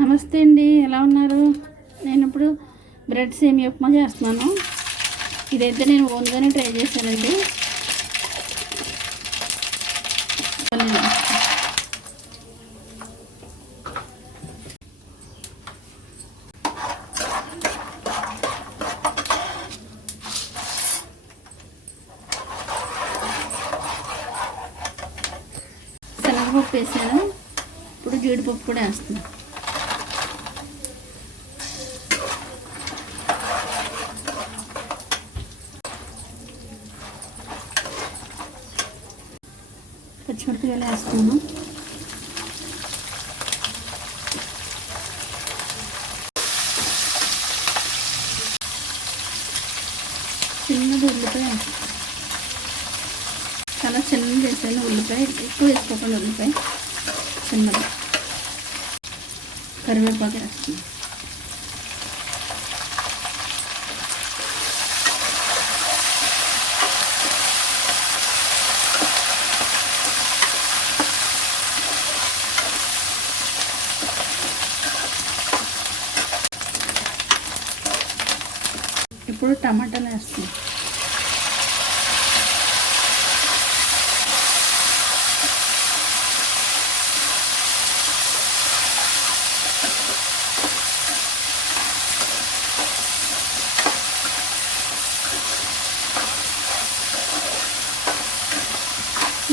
నమస్తే అండి ఎలా ఉన్నారు? నేను ఇప్పుడు బ్రెడ్ సేమియా ఉప్మా చేస్తున్నాను. ఇదైతే నేను ఓన్గానే ట్రై చేశానండి. శనగపప్పు వేసాను. ఇప్పుడు జీడిపప్పు కూడా వేస్తున్నాను. పచ్చిమిరపకాయలు వేస్తున్నాను చిన్నది ఉల్లిపాయ. చాలా చిన్నది వేసాను ఉల్లిపాయ. ఎక్కువ వేసుకోకుండా ఉల్లిపాయ. చిన్నది. కరివేపాకు వేస్తున్నాను ఇప్పుడు టమాటాలు వేస్తాం.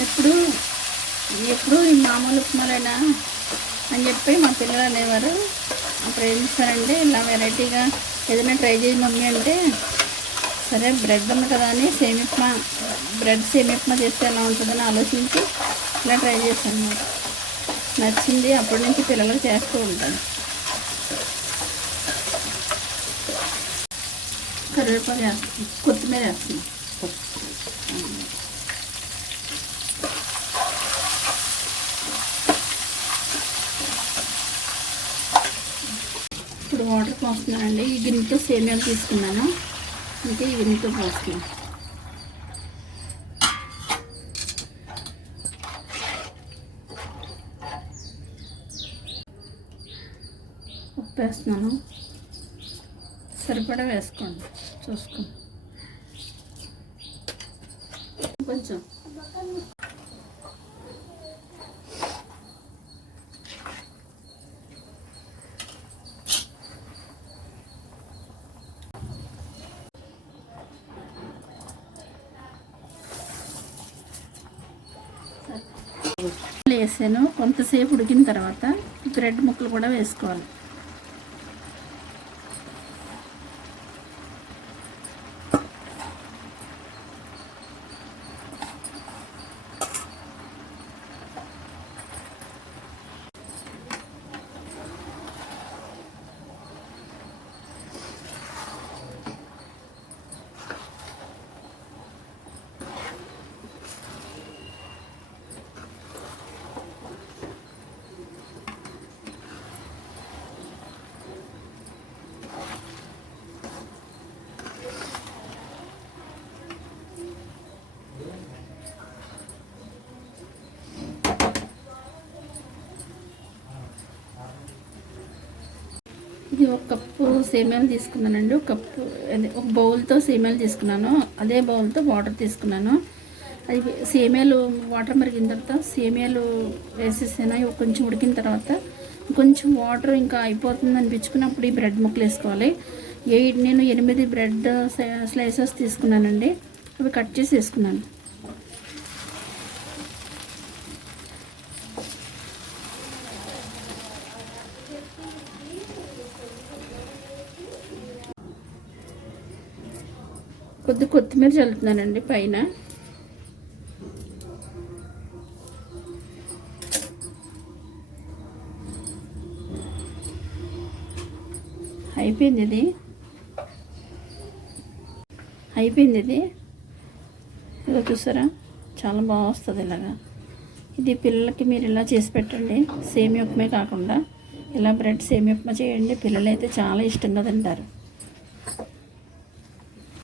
ఎప్పుడు ఎప్పుడు ఈ మామూలు ఉప్మాలైనా అని చెప్పి మా పిల్లలు అనేవారు. అప్పుడు ఏం చేస్తారంటే ఇలా వెరైటీగా ఏదైనా ట్రై చేయి మమ్మీ అంటే సరే బ్రెడ్ ఉంది కదా అని సేమిప్మా బ్రెడ్ సేమిప్మా చేస్తే ఎలా ఉంటుందని ఆలోచించి ఇలా ట్రై చేశాను నచ్చింది అప్పటి నుంచి పిల్లలు చేస్తూ ఉంటాను కరివేపాకు వేస్తాను కొత్తిమీర వేస్తాను ఇప్పుడు వాటర్ పోస్తున్నానండి ఈ గిన్నెతో సేమియాలు తీసుకున్నాను. అంటే ఈ గిన్నెతో పోస్తున్నాను. ఉప్పు వేస్తున్నాను సరిపడా వేసుకోండి. చూసుకోండి. కొంచెం. వేసాను. కొంతసేపు ఉడికిన తర్వాత బ్రెడ్ ముక్కలు కూడా వేసుకోవాలి. ఇది ఒక కప్పు సేమ్యాలు తీసుకున్నానండి. ఒక కప్పు అదే ఒక బౌల్తో సేమ్యాలు తీసుకున్నాను. అదే బౌల్తో వాటర్ తీసుకున్నాను. అది సేమ్యాలు వాటర్ మరిగిన తర్వాత సేమ్యాలు వేసేసాను. ఇవి కొంచెం ఉడికిన తర్వాత కొంచెం వాటర్ ఇంకా అయిపోతుంది అనిపించుకున్నప్పుడు ఈ బ్రెడ్ ముక్కలు వేసుకోవాలి. ఎయిట్ నేను ఎనిమిది బ్రెడ్ స్లైసెస్ తీసుకున్నానండి. అవి కట్ చేసి వేసుకున్నాను. కొద్ది కొత్తిమీర చల్లుతున్నానండి పైన. అయిపోయింది ఇది. అయిపోయింది ఇది. ఇలా చూసారా? చాలా బాగా వస్తుంది ఇలాగా. ఇది పిల్లలకి మీరు ఇలా చేసి పెట్టండి. సేమి ఉప్మే కాకుండా ఇలా బ్రెడ్ సేమి ఉప్మా చేయండి. పిల్లలైతే చాలా ఇష్టంగా తింటారు.